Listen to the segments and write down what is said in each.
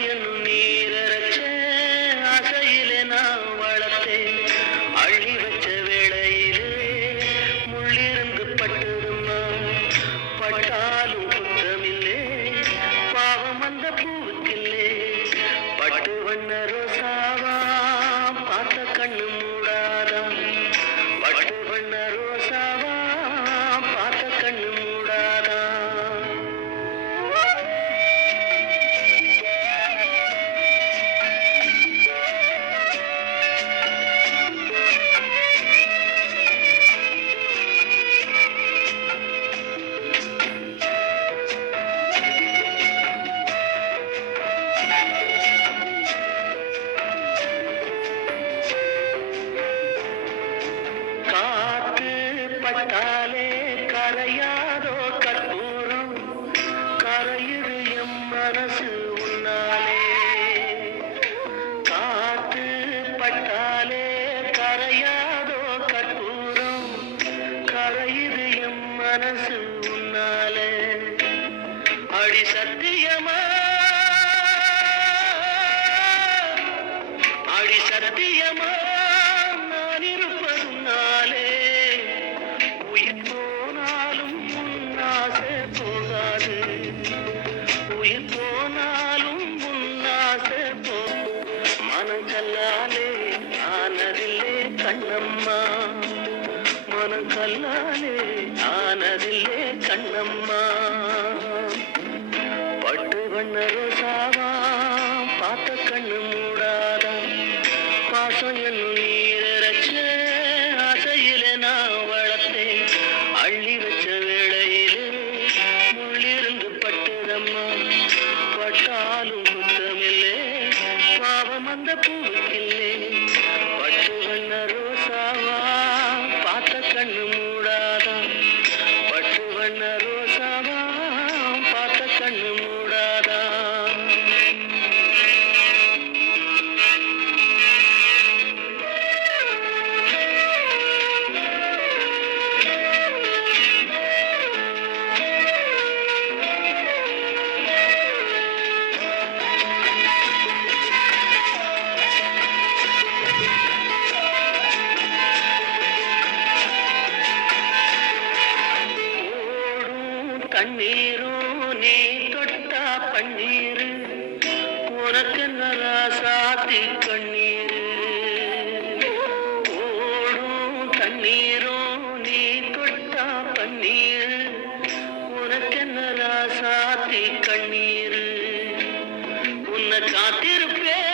பாசம் என்னும் நீரச்ச ஆசையிலே நான் வளர்த்தேன். அள்ளி வச்ச வேளையிலே முள்ளிருந்து பட்டுதும்மா. பட்டாலும் குத்தமில்லே, பாவம் அந்த பூவுக்கில்லே. பட்டு வண்ண ரோசாவா பார்த்த கண்ணு மூடாதா. பட்டு வண்ண ரோசாவா பார்த்த கண்ணு மூடாதா. காத்து பட்டாலே கரையாதோ கற்பூரம். கரையுது எம் மனசு உன்னாலே. காத்து பட்டாலே கரையாதோ கற்பூரம். கரையுது எம் மனசு உன்னாலே. அடி சத்தியமா, அடி சத்தியமா நான் இருப்பதுனாலே. உயிர் போனாலும் உன்னாசை போகாது. உயிர் போனாலும் உன்னாசை போ. மனம் கல்லாலே ஆனதில்லே கண்ணம்மா. மனம் கல்லாலே ஆனதில்லே கண்ணம்மா. பட்டு வண்ண ரோசாவா பார்த்த கண்ணு மூடாதா. பாசம் என்னும் நீரச்ச ஆசையிலே நான் வளர்த்தேன். அள்ளி வச்ச வேளையிலே முள்ளிருந்து பட்டுதம்மா. பட்டாலும் குத்தமில்லே, பாவம் அந்த பூவுக்கில்லே. பட்டு வண்ண ரோசாவா பார்த்த கண்ணு மூடாதா. பட்டு வண்ண ரோசாவா பார்த்த கண்ணு மூடாதா. ஓடும் கண்ணீரும் நீ தொட்டா பன்னீரு. உனக்கென்ன ராசாத்தி கண்ணீரு. ஓடும் கண்ணீரும் நீ தொட்டா பன்னீரு. உனக்கென்ன ராசாத்தி கண்ணீரு. உன்னை காத்திருப்பேன்,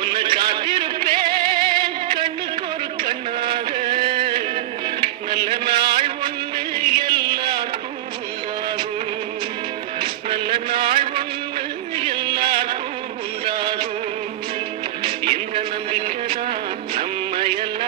உன்னை காத்திருப்பேன் கண்ணுக்கு ஒரு கண்ணாக. நல்ல நாள் ஒன்று எல்லாருக்கும் உண்டாகும். நல்ல நாள் ஒன்று எல்லாருக்கும் உண்டாகும். இந்த நம்பிக்கைதான் நம்ம எல்லாம்